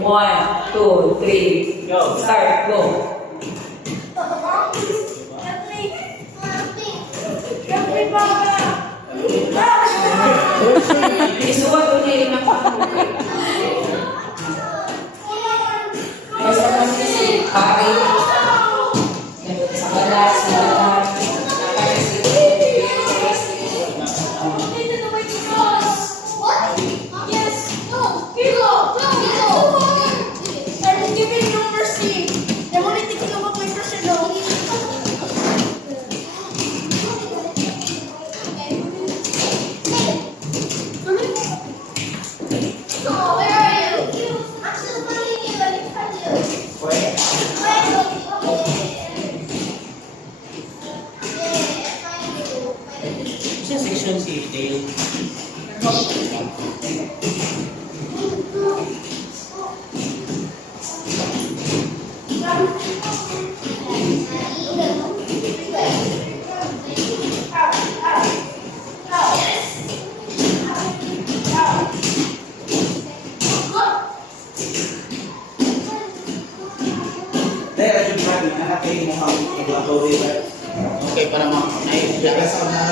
1, 2, 3. Go. Start. Go. Isuwag ko niya yung nakapagod. Basta kami kasi pare. Sa balas, sa balas. Siya section si Dale. Okay, para ma-naibigyan sa mga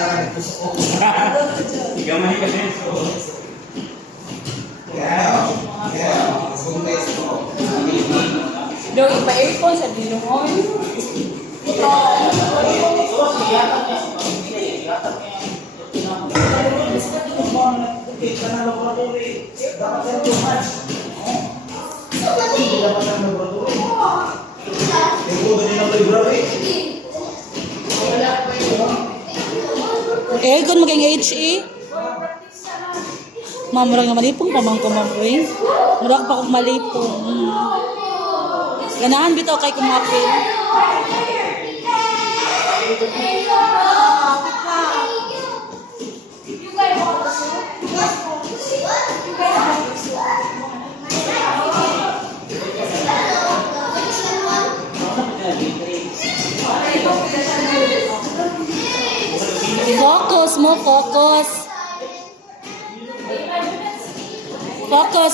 gamay kasi ito. Daw ipa-aircon sa dinungon. Eh, kung maging HE? Ma'am, murag na malipong pa man ko, ma'am, eh. Murag pa kong malipong. Ganahan bitaw kay kumapil. Focus mo, focus.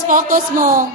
Focus mo.